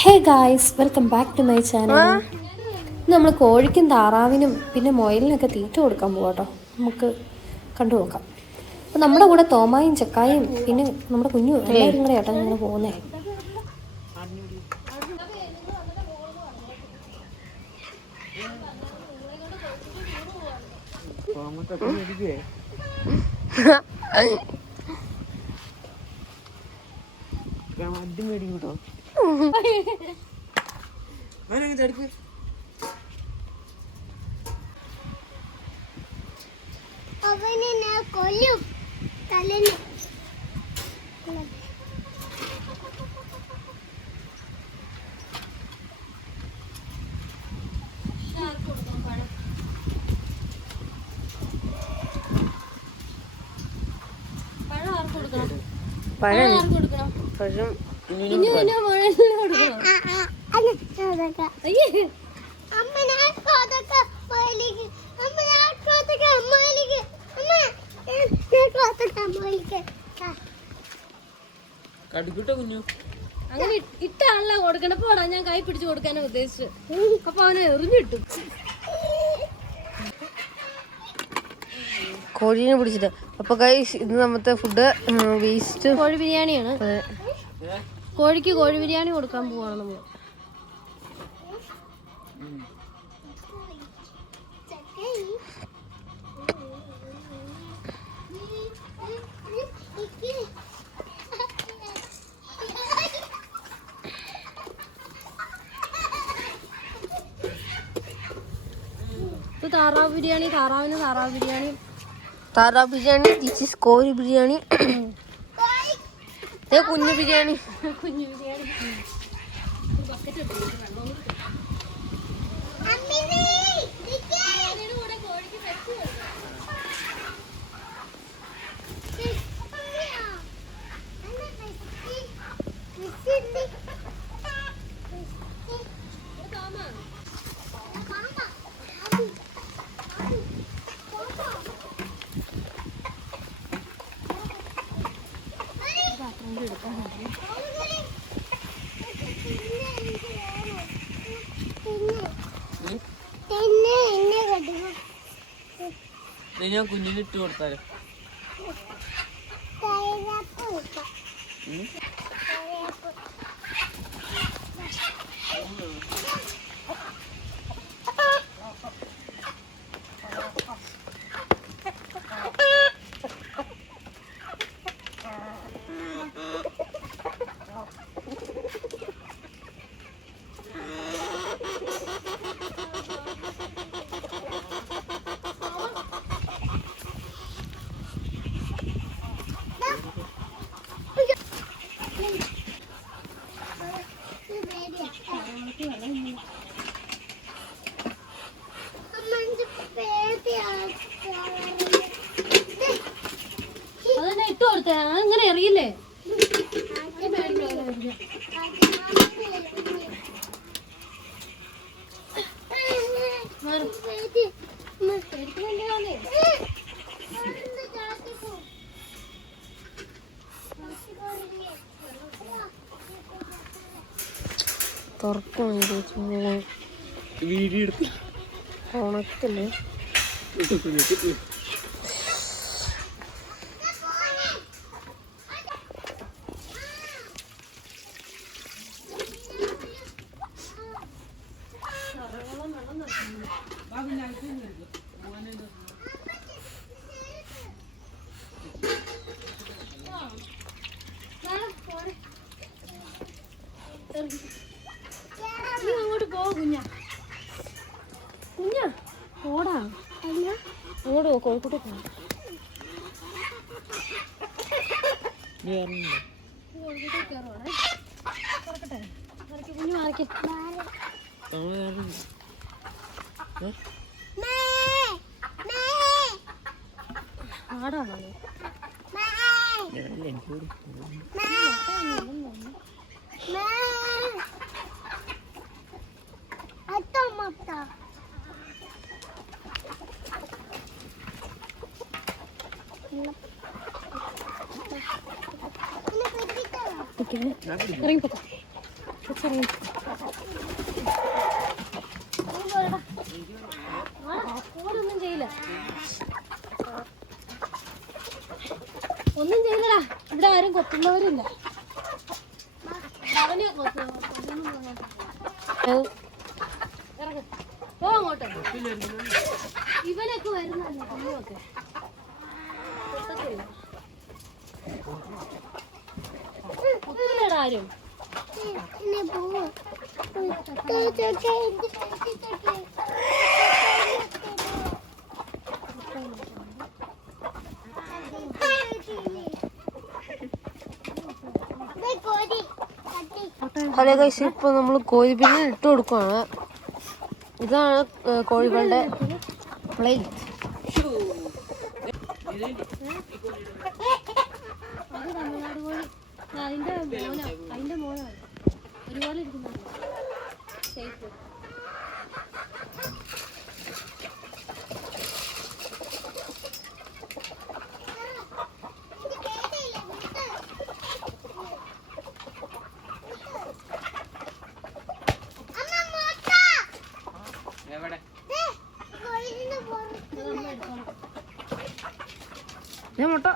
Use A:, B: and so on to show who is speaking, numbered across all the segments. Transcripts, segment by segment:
A: Hey guys welcome back to my channel നമ്മൾ കോഴിക്കും താറാവിനും പിന്നെ മുയലിനൊക്കെ തീറ്റ കൊടുക്കാൻ പോകാം കേട്ടോ നമുക്ക് കണ്ടു നോക്കാം. അപ്പോൾ നമ്മുടെ കൂടെ തോമായും ചക്കായും പിന്നെ നമ്മുടെ കുഞ്ഞു എല്ലാവരും കൂടെ ഏട്ടാ ഇങ്ങനെ പോകുന്നേ.
B: അടി മേടിക്കും കേട്ടോ.
C: അവനെ കൊല്ലും തലേന്ന്
B: പഴം. പഴം. കടുക്കിട്ട കുഞ്ഞു?
D: അങ്ങനെ ഇട്ടാണല്ലോ കൊടുക്കണ. പോടാ ഞാൻ കൈ പിടിച്ചു കൊടുക്കാനാ ഉദ്ദേശിച്ചു അപ്പൊ അവനെ എറിഞ്ഞിട്ടു.
E: കോഴീനെ പിടിച്ചിട്ട്. അപ്പൊ കൈ ഇന്ന് നമ്മത്തെ ഫുഡ് വേസ്റ്റ്
D: കോഴി ബിരിയാണിയാണ്. കോഴിക്ക് കോഴി ബിരിയാണി കൊടുക്കാൻ പോവാണ് നമ്മൾ താറാവ് ബിരിയാണി താറാവിന് താറാവ് ബിരിയാണി.
E: താറാവ് ബിരിയാണി ദിസ് ഇസ് കോഴി ബിരിയാണി. കുഞ്ഞു ബിരിയാണി.
D: കുഞ്ഞു ബിരിയാണി.
C: പിന്നെ
B: ഇത് ഞാൻ കുഞ്ഞിന് ഇട്ട് കൊടുത്താലോ ഉം.
C: തൈരപ്പ്
D: അതന്നെ ഇട്ട് കൊടുത്തേ അങ്ങനെ അറിയില്ലേ
E: തുറക്കും
B: വീഡിയോ എടുത്ത്
E: ഉണക്കല്ലേ
D: നീ അങ്ങോട്ട് പോ കുഞ്ഞ കുഞ്ഞ അങ്ങോട്ട് പോ കോഴിക്കോട്ട് പോ.
B: നീ അറിഞ്ഞില്ല
D: കോഴിക്കോട്ട് കയറുവാണേ തുറക്കട്ടെ. മറിക്ക് കുഞ്ഞു മറിക്ക്. ആടാണോ
B: ഞാനല്ല
D: ഇറങ്ങിപ്പോ ചെയ്യില്ല ഒന്നും ചെയ്യില്ലടാ ഇവിടെ ആരും കൊത്തുന്നവരില്ല അങ്ങോട്ട്. ഇവനൊക്കെ വരുന്നല്ലേ കുഞ്ഞൊക്കെ ആരും.
C: പിന്നെ
E: ഹലോ ഗൈസ് ഇപ്പൊ നമ്മൾ കോഴിപ്പിന്നെ ഇട്ട് കൊടുക്കുവാണ്. ഇതാണ് കോഴികളുടെ പ്ലേറ്റ്
D: അത് തമിഴ്നാട് കോഴി. അതിന്റെ മോന. അതിന്റെ മോനാണ് ഒരുപോലെ ഇരിക്കുന്നുണ്ട് ഷേപ്പ്
C: അമ്മ മോട്ട.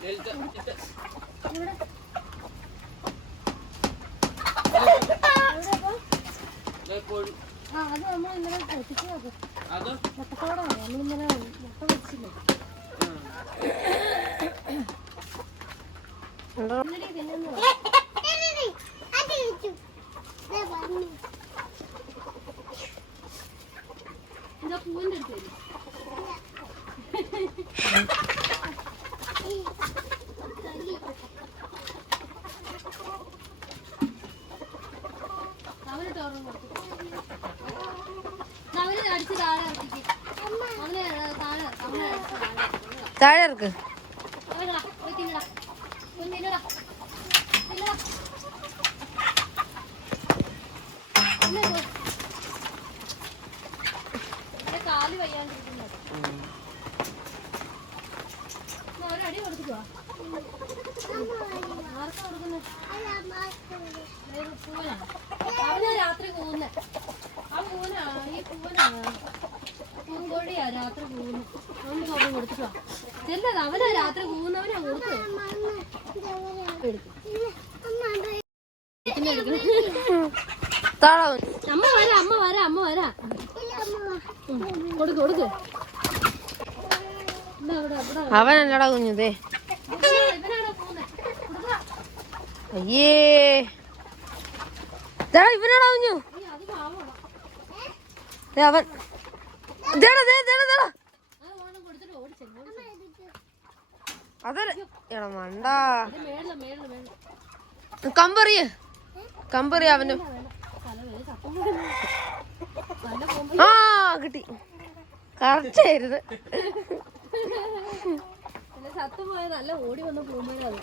D: അത് നമ്മൾ ഇന്നലെ എത്തിച്ചു നോക്കും
B: അതോ
D: മുട്ടത്തോടാണ് നമ്മളിന്നലെ മുട്ട വെച്ചില്ലേ ഇതാ അടുത്ത് വരും അവന് ചോറും കൊടുത്തു അവന് അടിച്ച് താഴെ ഇറക്ക്. കാൽ വയ്യാണ്ടിരിക്കും രാത്രി. ആ ഈ രാത്രി രാത്രി അമ്മ വരാ അമ്മ വരാ അമ്മ വരാ. കൊടുക്ക് കൊടുക്ക്.
E: അവനല്ലടാ കുഞ്ഞുതേ
D: ഇവനാ- ഇവനാണോ പോകുന്നെ? കൊടുക്ക.
E: അയ്യേ.
D: അത്
E: ദേ അവൻ. അതല്ല മണ്ടാ. കമ്പറിയ. കമ്പറിയ
D: കൊമ്പ്
E: ആ കിട്ടി. കറക്റ്റ് ആയിരുന്നു
D: പിന്നെ ചത്തുപോയ നല്ല ഓടി വന്ന് പോകുമ്പോഴത്